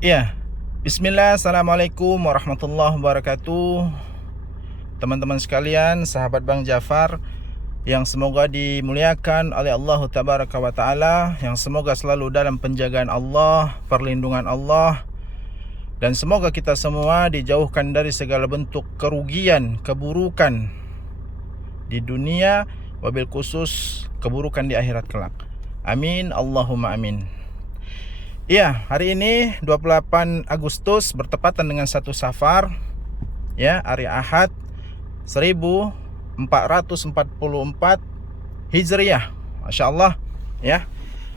Iya, Bismillah, Assalamualaikum warahmatullahi wabarakatuh. Teman-teman sekalian, sahabat Bang Jafar yang semoga dimuliakan oleh Allah Tabaraka wa Ta'ala, yang semoga selalu dalam penjagaan Allah, perlindungan Allah, dan semoga kita semua dijauhkan dari segala bentuk kerugian, keburukan di dunia, wabil khusus keburukan di akhirat kelak. Amin, Allahumma amin. Iya, hari ini 28 Agustus bertepatan dengan 1 Safar, ya, hari Ahad 1444 Hijriah. Masya Allah, ya.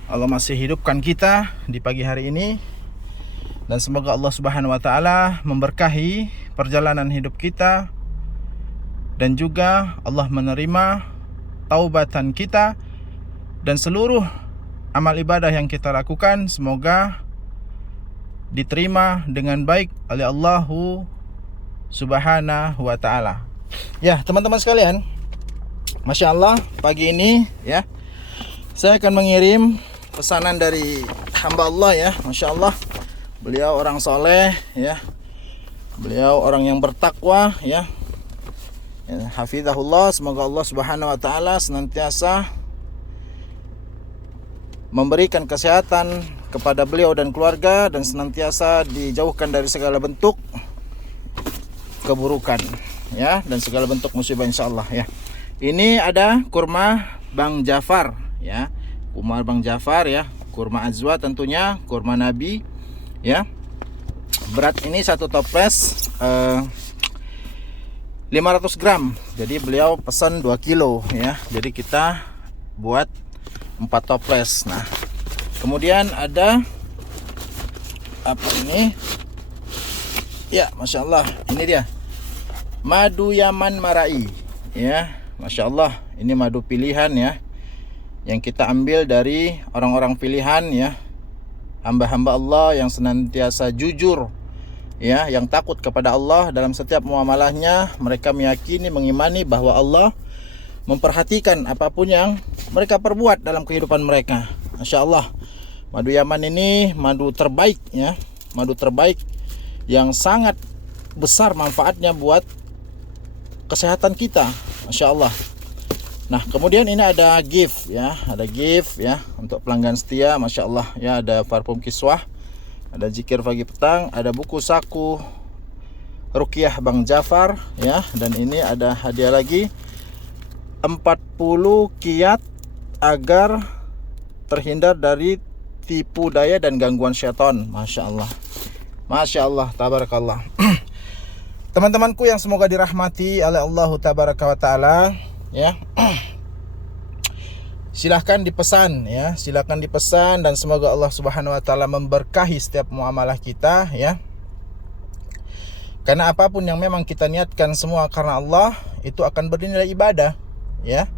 Allah masih hidupkan kita di pagi hari ini, dan semoga Allah Subhanahu wa Ta'ala memberkahi perjalanan hidup kita, dan juga Allah menerima taubatan kita dan seluruh amal ibadah yang kita lakukan semoga diterima dengan baik oleh Allah Subhanahu wa Ta'ala. Ya, teman-teman sekalian, Masya Allah, pagi ini ya, saya akan mengirim pesanan dari hamba Allah ya. Masya Allah, beliau orang soleh ya, beliau orang yang bertakwa ya. Hafizahullah, semoga Allah Subhanahu wa Ta'ala senantiasa memberikan kesehatan kepada beliau dan keluarga, dan senantiasa dijauhkan dari segala bentuk keburukan ya, dan segala bentuk musibah insyaallah ya. Ini ada kurma Bang Jafar ya, kurma Bang Jafar ya, kurma azwa tentunya, kurma Nabi ya. Berat ini satu toples 500 gram. Jadi beliau pesan 2 kilo ya. Jadi kita buat 4 toples. Nah, kemudian ada apa ini? Ya, Masya Allah, ini dia madu Yaman Marai ya. Masya Allah, ini madu pilihan ya, yang kita ambil dari orang-orang pilihan ya, hamba-hamba Allah yang senantiasa jujur ya, yang takut kepada Allah dalam setiap muamalahnya. Mereka meyakini, mengimani bahwa Allah memperhatikan apapun yang mereka perbuat dalam kehidupan mereka. Masya Allah, madu Yaman ini madu terbaik ya, madu terbaik yang sangat besar manfaatnya buat kesehatan kita. Masya Allah. Nah, kemudian ini ada gift ya, ada gift ya untuk pelanggan setia. Masya Allah ya, ada parfum kiswah, ada zikir pagi petang, ada buku saku Ruqyah Bang Jafar ya, dan ini ada hadiah lagi 40 kiat agar terhindar dari tipu daya dan gangguan syaitan. Masya Allah, Masya Allah, tabarakallah. Teman-temanku yang semoga dirahmati oleh Allah tabaraka wa ta'ala ya, silahkan dipesan ya, silahkan dipesan, dan semoga Allah Subhanahu wa Ta'ala memberkahi setiap muamalah kita ya. Karena apapun yang memang kita niatkan semua karena Allah, itu akan bernilai ibadah ya.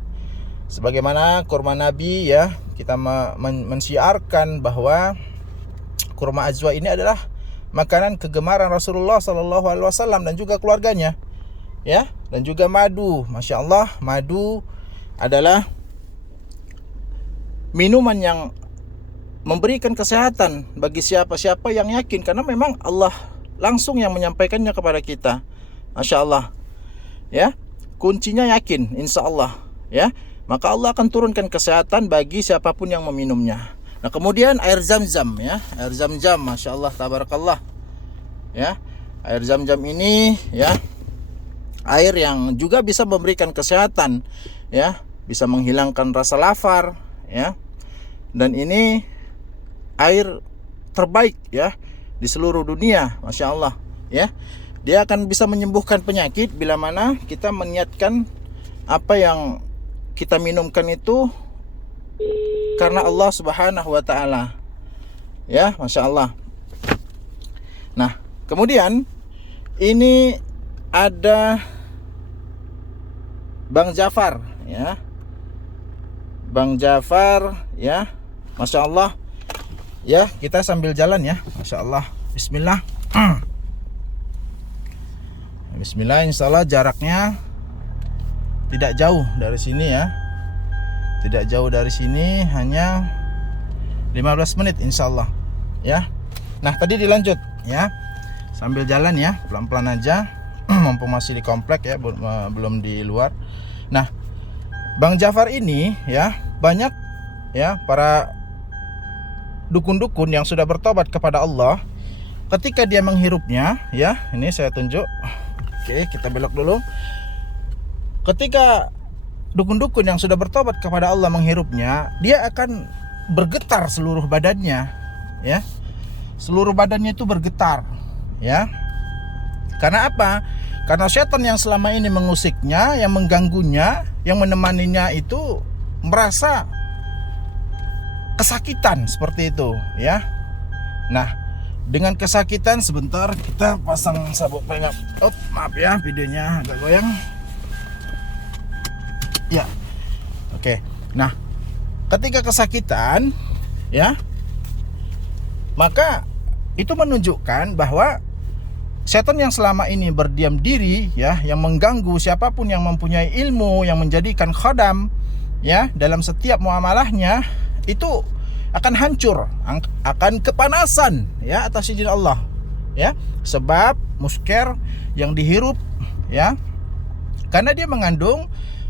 Sebagaimana kurma Nabi ya, kita mensiarkan bahwa kurma azwa ini adalah makanan kegemaran Rasulullah Sallallahu Alaihi Wasallam dan juga keluarganya ya. Dan juga madu, Masya Allah, madu adalah minuman yang memberikan kesehatan bagi siapa-siapa yang yakin, karena memang Allah langsung yang menyampaikannya kepada kita. Masya Allah ya, kuncinya yakin, insya Allah ya, maka Allah akan turunkan kesehatan bagi siapapun yang meminumnya. Nah, kemudian air zam-zam ya, air zam-zam, Masya Allah, tabarakallah ya. Air zam-zam ini ya, air yang juga bisa memberikan kesehatan ya, bisa menghilangkan rasa lapar ya, dan ini air terbaik ya di seluruh dunia. Masya Allah ya, dia akan bisa menyembuhkan penyakit bila mana kita meniatkan apa yang kita minumkan itu karena Allah Subhanahu wa Ta'ala ya. Masya Allah. Nah, kemudian ini ada Bang Jafar ya, Bang Jafar ya. Masya Allah ya, kita sambil jalan ya. Masya Allah, bismillah. Bismillah, insya Allah jaraknya tidak jauh dari sini ya, tidak jauh dari sini, hanya 15 menit insya Allah ya. Nah, tadi dilanjut ya. Sambil jalan ya, pelan-pelan aja. Mumpung masih di komplek ya, belum di luar. Nah, Bang Jafar ini ya, banyak ya para dukun-dukun yang sudah bertobat kepada Allah. Ketika dia menghirupnya ya, ini saya tunjuk. Oke, kita belok dulu. Ketika dukun-dukun yang sudah bertobat kepada Allah menghirupnya, dia akan bergetar seluruh badannya ya. Seluruh badannya itu bergetar ya. Karena apa? Karena setan yang selama ini mengusiknya, yang mengganggunya, yang menemaninya itu merasa kesakitan seperti itu ya. Nah, dengan kesakitan, sebentar kita pasang sabuk pengaman. Maaf ya, videonya agak goyang. Ya. Oke. Nah, ketika kesakitan ya, maka itu menunjukkan bahwa setan yang selama ini berdiam diri ya, yang mengganggu siapapun yang mempunyai ilmu, yang menjadikan khodam ya dalam setiap muamalahnya, itu akan hancur, akan kepanasan ya atas izin Allah ya. Sebab musker yang dihirup ya, karena dia mengandung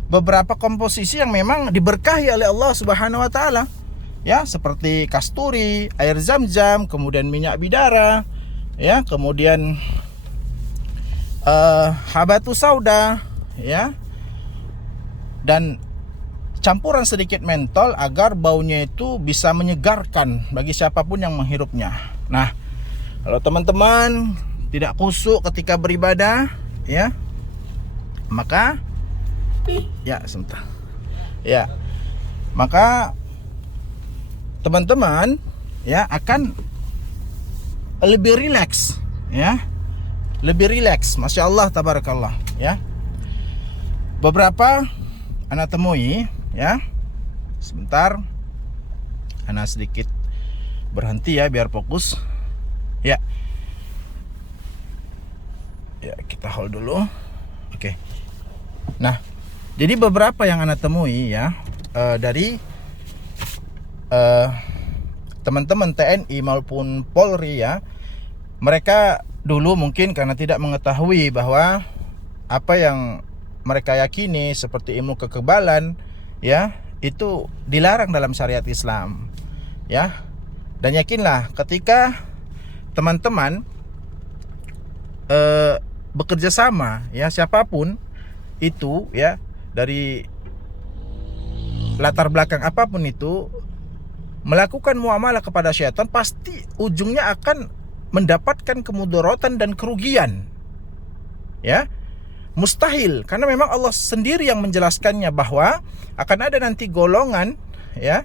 beberapa komposisi yang memang diberkahi oleh Allah Subhanahu wa taala ya, seperti kasturi, air zam-zam, kemudian minyak bidara ya, kemudian habatus sauda ya, dan campuran sedikit mentol agar baunya itu bisa menyegarkan bagi siapapun yang menghirupnya. Nah, kalau teman-teman tidak khusyuk ketika beribadah ya, maka sebentar. Ya. Maka teman-teman ya akan lebih rileks ya. Lebih rileks, Masya Allah, tabarakallah ya. Beberapa anak temui ya. Sebentar, anak sedikit berhenti ya biar fokus ya. Ya, kita hold dulu. Oke. Nah, jadi beberapa yang anak temui ya, dari teman-teman TNI maupun Polri ya, mereka dulu mungkin karena tidak mengetahui bahwa apa yang mereka yakini seperti ilmu kekebalan ya, itu dilarang dalam syariat Islam ya. Dan yakinlah ketika teman-teman bekerja sama ya, siapapun itu ya, dari latar belakang apapun itu, melakukan muamalah kepada syaitan, pasti ujungnya akan mendapatkan kemudaratan dan kerugian ya. Mustahil, karena memang Allah sendiri yang menjelaskannya bahwa akan ada nanti golongan ya,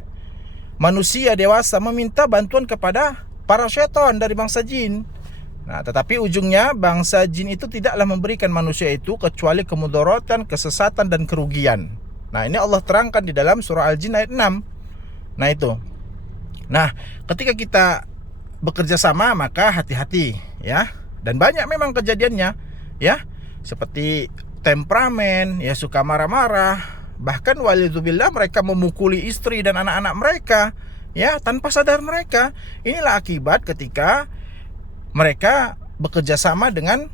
manusia dewasa meminta bantuan kepada para syaitan dari bangsa jin. Nah, tetapi ujungnya bangsa jin itu tidaklah memberikan manusia itu kecuali kemudaratan, kesesatan dan kerugian. Nah, ini Allah terangkan di dalam surah Al-Jin ayat 6. Nah, itu. Nah, ketika kita bekerja sama, maka hati-hati ya. Dan banyak memang kejadiannya ya, seperti temperamen ya, suka marah-marah, bahkan walidzubillah mereka memukuli istri dan anak-anak mereka ya tanpa sadar mereka. Inilah akibat ketika mereka bekerja sama dengan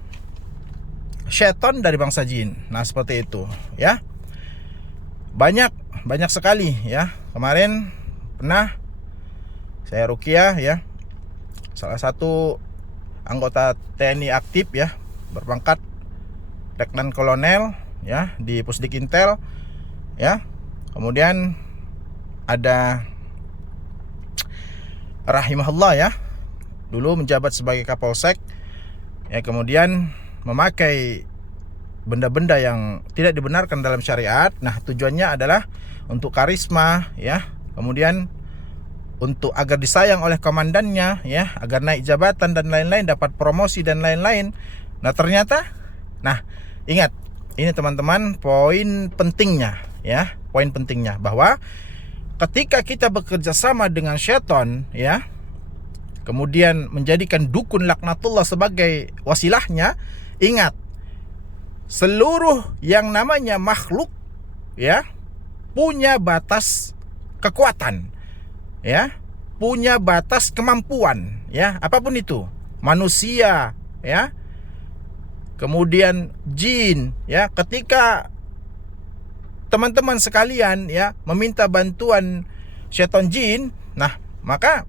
syaitan dari bangsa jin. Nah, seperti itu ya. Banyak sekali ya. Kemarin pernah saya ruqyah ya, salah satu anggota TNI aktif ya, berpangkat Letnan Kolonel ya di Pusdik Intel ya. Kemudian ada rahimahullah ya, dulu menjabat sebagai Kapolsek ya, kemudian memakai benda-benda yang tidak dibenarkan dalam syariat. Nah, tujuannya adalah untuk karisma ya, kemudian untuk agar disayang oleh komandannya ya, agar naik jabatan dan lain-lain, dapat promosi dan lain-lain. Nah, ternyata, nah ingat, ini teman-teman poin pentingnya ya, poin pentingnya bahwa ketika kita bekerja sama dengan syaitan ya, kemudian menjadikan dukun laknatullah sebagai wasilahnya, ingat, seluruh yang namanya makhluk ya punya batas kekuatan ya, punya batas kemampuan ya, apapun itu, manusia, ya, kemudian jin, ya, ketika teman-teman sekalian, ya, meminta bantuan syaitan jin, nah, maka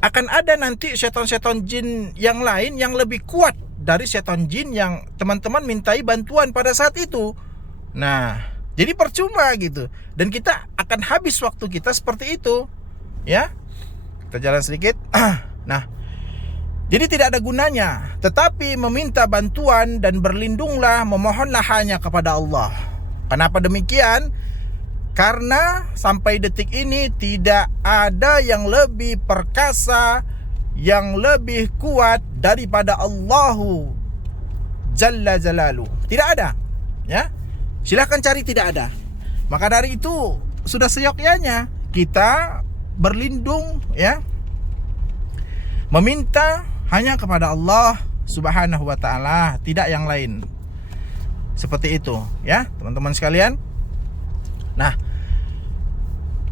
akan ada nanti syaitan-syaitan jin yang lain yang lebih kuat dari syaitan jin yang teman-teman mintai bantuan pada saat itu. Nah, jadi percuma gitu. Dan kita akan habis waktu kita seperti itu. Ya. Kita jalan sedikit. Nah, jadi tidak ada gunanya. Tetapi meminta bantuan dan berlindunglah, memohonlah hanya kepada Allah. Kenapa demikian? Karena sampai detik ini tidak ada yang lebih perkasa, yang lebih kuat daripada Allahu Jalla Jalaluh. Tidak ada, ya. Silahkan cari, tidak ada. Maka dari itu sudah seyogyanya kita berlindung, ya, meminta hanya kepada Allah Subhanahu wa ta'ala, tidak yang lain. Seperti itu, ya, teman-teman sekalian. Nah,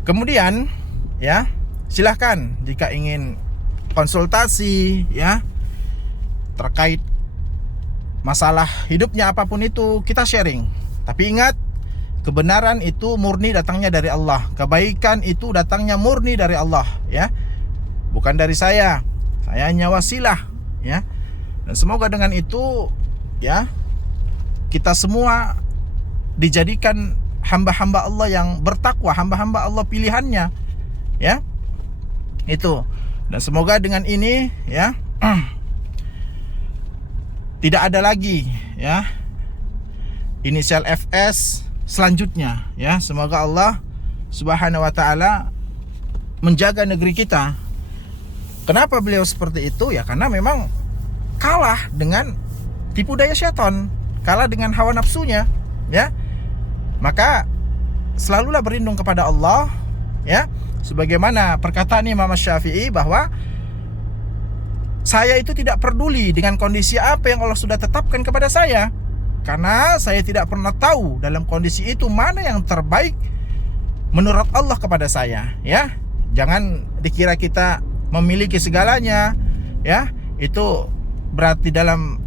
kemudian, ya, silahkan jika ingin konsultasi, ya, terkait masalah hidupnya apapun itu, kita sharing. Tapi ingat, kebenaran itu murni datangnya dari Allah. Kebaikan itu datangnya murni dari Allah, ya. Bukan dari saya. Saya hanya wasilah, ya. Dan semoga dengan itu, ya, kita semua dijadikan hamba-hamba Allah yang bertakwa, hamba-hamba Allah pilihannya, ya. Itu. Dan semoga dengan ini, ya, tidak ada lagi, ya, inisial FS selanjutnya, ya. Semoga Allah Subhanahu wa ta'ala menjaga negeri kita. Kenapa beliau seperti itu? Ya karena memang kalah dengan tipu daya syaitan, kalah dengan hawa nafsunya, ya. Maka selalulah berlindung kepada Allah, ya. Sebagaimana perkataan Imam Syafi'i bahwa saya itu tidak peduli dengan kondisi apa yang Allah sudah tetapkan kepada saya, karena saya tidak pernah tahu dalam kondisi itu mana yang terbaik menurut Allah kepada saya, ya. Jangan dikira kita memiliki segalanya, ya. Itu berarti dalam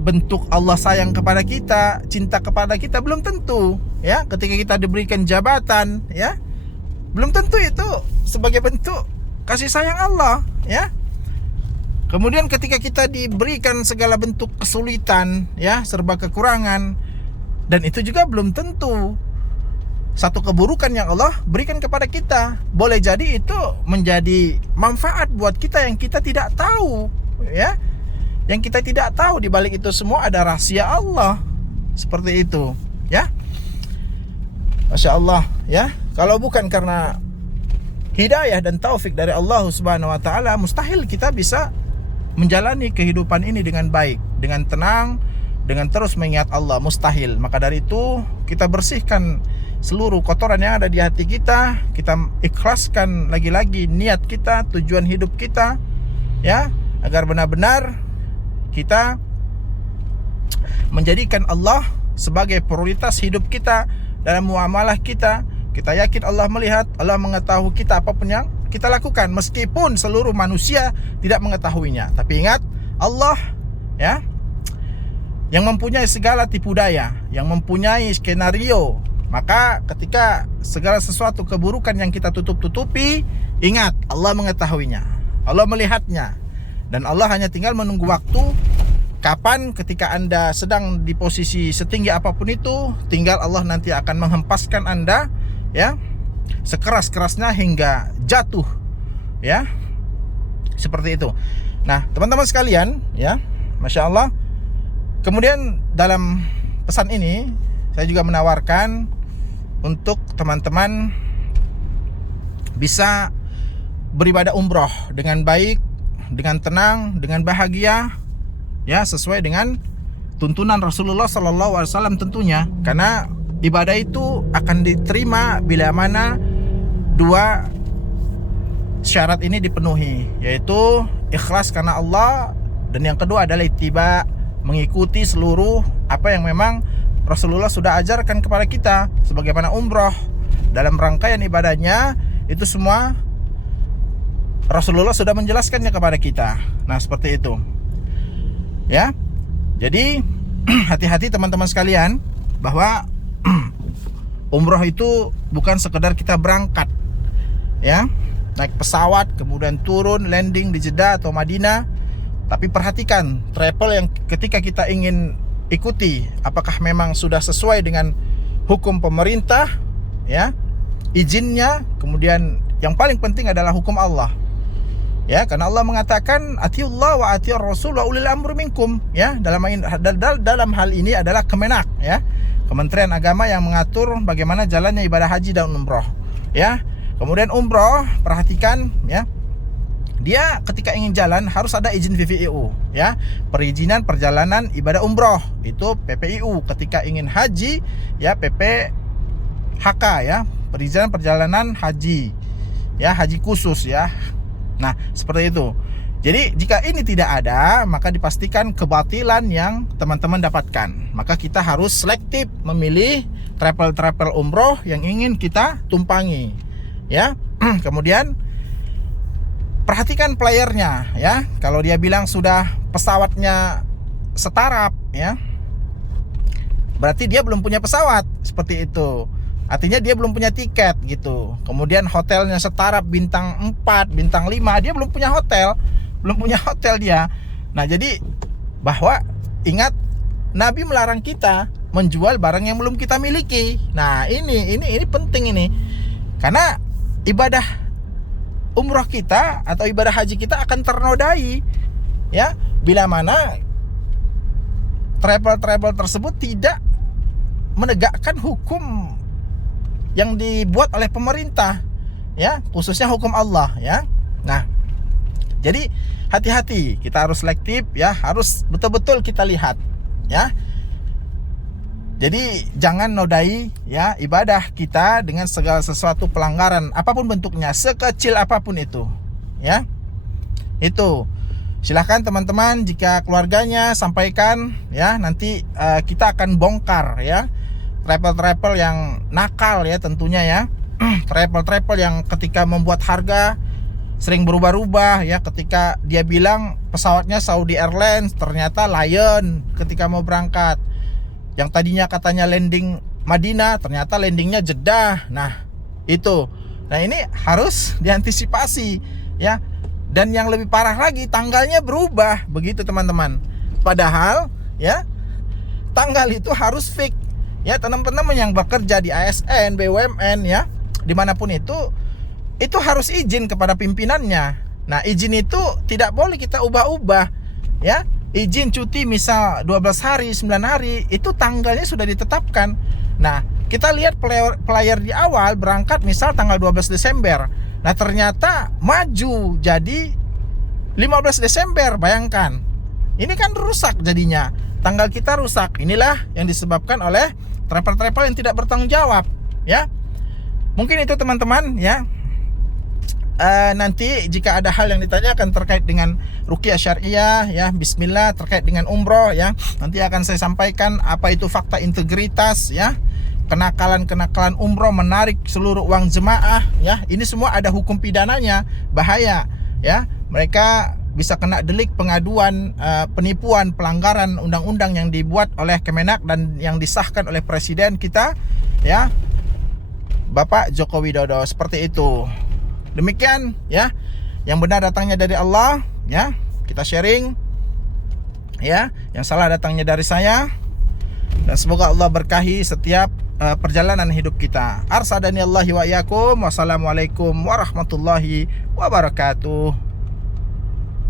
bentuk Allah sayang kepada kita, cinta kepada kita, belum tentu, ya. Ketika kita diberikan jabatan, ya, belum tentu itu sebagai bentuk kasih sayang Allah, ya. Kemudian ketika kita diberikan segala bentuk kesulitan, ya, serba kekurangan, dan itu juga belum tentu satu keburukan yang Allah berikan kepada kita. Boleh jadi itu menjadi manfaat buat kita yang kita tidak tahu, ya. Yang kita tidak tahu di balik itu semua ada rahasia Allah. Seperti itu, ya. Masya Allah, ya. Kalau bukan karena hidayah dan taufik dari Allah Subhanahu wa ta'ala, mustahil kita bisa menjalani kehidupan ini dengan baik, dengan tenang, dengan terus mengingat Allah. Mustahil. Maka dari itu kita bersihkan seluruh kotoran yang ada di hati kita. Kita ikhlaskan lagi-lagi niat kita, tujuan hidup kita, ya, agar benar-benar kita menjadikan Allah sebagai prioritas hidup kita dalam muamalah kita. Kita yakin Allah melihat, Allah mengetahui kita apapun yang kita lakukan, meskipun seluruh manusia tidak mengetahuinya. Tapi ingat, Allah, ya, yang mempunyai segala tipu daya, yang mempunyai skenario. Maka ketika segala sesuatu keburukan yang kita tutup-tutupi, ingat, Allah mengetahuinya, Allah melihatnya. Dan Allah hanya tinggal menunggu waktu kapan ketika Anda sedang di posisi setinggi apapun itu, tinggal Allah nanti akan menghempaskan Anda, ya, sekeras-kerasnya hingga jatuh, ya. Seperti itu. Nah, teman-teman sekalian, ya, Masya Allah. Kemudian dalam pesan ini saya juga menawarkan untuk teman-teman bisa beribadah umroh dengan baik, dengan tenang, dengan bahagia, ya, sesuai dengan tuntunan Rasulullah SAW tentunya. Karena ibadah itu akan diterima bila mana dua syarat ini dipenuhi, yaitu ikhlas karena Allah, dan yang kedua adalah ittiba, mengikuti seluruh apa yang memang Rasulullah sudah ajarkan kepada kita. Sebagaimana umroh, dalam rangkaian ibadahnya itu semua Rasulullah sudah menjelaskannya kepada kita. Nah, seperti itu. Ya. Jadi hati-hati teman-teman sekalian bahwa umroh itu bukan sekedar kita berangkat, ya, naik pesawat kemudian turun landing di Jeddah atau Madinah. Tapi perhatikan travel yang ketika kita ingin ikuti, apakah memang sudah sesuai dengan hukum pemerintah, ya, izinnya. Kemudian yang paling penting adalah hukum Allah. Ya, karena Allah mengatakan atiullah wa atiur rasul wa ulil amri minkum, ya. Dalam hal ini adalah Kemenak, ya. Kementerian Agama yang mengatur bagaimana jalannya ibadah haji dan umroh, ya. Kemudian umroh, perhatikan, ya. Dia ketika ingin jalan harus ada izin PPIU, ya. Perizinan perjalanan ibadah umroh itu PPIU. Ketika ingin haji, ya, PPHK, ya. Perizinan perjalanan haji, ya, haji khusus, ya. Nah, seperti itu. Jadi jika ini tidak ada, maka dipastikan kebatilan yang teman-teman dapatkan. Maka kita harus selektif memilih travel umroh yang ingin kita tumpangi, ya. Kemudian perhatikan playernya, ya. Kalau dia bilang sudah pesawatnya setaraf, ya, berarti dia belum punya pesawat, seperti itu. Artinya dia belum punya tiket gitu. Kemudian hotelnya setaraf bintang 4, bintang 5, dia belum punya hotel. Belum punya hotel dia. Nah, jadi bahwa ingat Nabi melarang kita menjual barang yang belum kita miliki. Nah, ini penting ini. Karena ibadah umroh kita atau ibadah haji kita akan ternodai, ya, bila mana travel tersebut tidak menegakkan hukum yang dibuat oleh pemerintah, ya, khususnya hukum Allah, ya. Nah, jadi hati-hati, kita harus selektif, ya, harus betul-betul kita lihat, ya. Jadi jangan nodai, ya, ibadah kita dengan segala sesuatu pelanggaran apapun bentuknya, sekecil apapun itu, ya. Itu silahkan teman-teman, jika keluarganya sampaikan, ya, nanti kita akan bongkar, ya, travel yang nakal, ya, tentunya, ya. Travel yang ketika membuat harga sering berubah-ubah, ya. Ketika dia bilang pesawatnya Saudi Airlines, ternyata Lion ketika mau berangkat. Yang tadinya katanya landing Madinah, ternyata landingnya Jeddah. Nah, itu. Nah, ini harus diantisipasi, ya. Dan yang lebih parah lagi, tanggalnya berubah, begitu teman-teman. Padahal, ya, tanggal itu harus fix. Ya, teman-teman yang bekerja di ASN, BUMN, ya, dimanapun itu harus izin kepada pimpinannya. Nah, izin itu tidak boleh kita ubah-ubah, ya. Izin cuti misal 12 hari, 9 hari, itu tanggalnya sudah ditetapkan. Nah, kita lihat player di awal berangkat misal tanggal 12 Desember. Nah, ternyata maju jadi 15 Desember, bayangkan. Ini kan rusak jadinya. Tanggal kita rusak. Inilah yang disebabkan oleh travel yang tidak bertanggung jawab, ya. Mungkin itu teman-teman, ya. Nanti jika ada hal yang ditanyakan terkait dengan ruqyah syariah, ya, bismillah, terkait dengan umroh, ya, nanti akan saya sampaikan apa itu fakta integritas, ya. Kenakalan umroh, menarik seluruh uang jemaah, ya. Ini semua ada hukum pidananya, bahaya, ya. Mereka bisa kena delik pengaduan, penipuan, pelanggaran undang-undang yang dibuat oleh Kemenak dan yang disahkan oleh presiden kita, ya, Bapak Joko Widodo. Seperti itu. Demikian, ya, yang benar datangnya dari Allah, ya, kita sharing, ya, yang salah datangnya dari saya. Dan semoga Allah berkahi setiap perjalanan hidup kita. Arsadani Allahi wa iyyakum. Wassalamualaikum warahmatullahi wabarakatuh.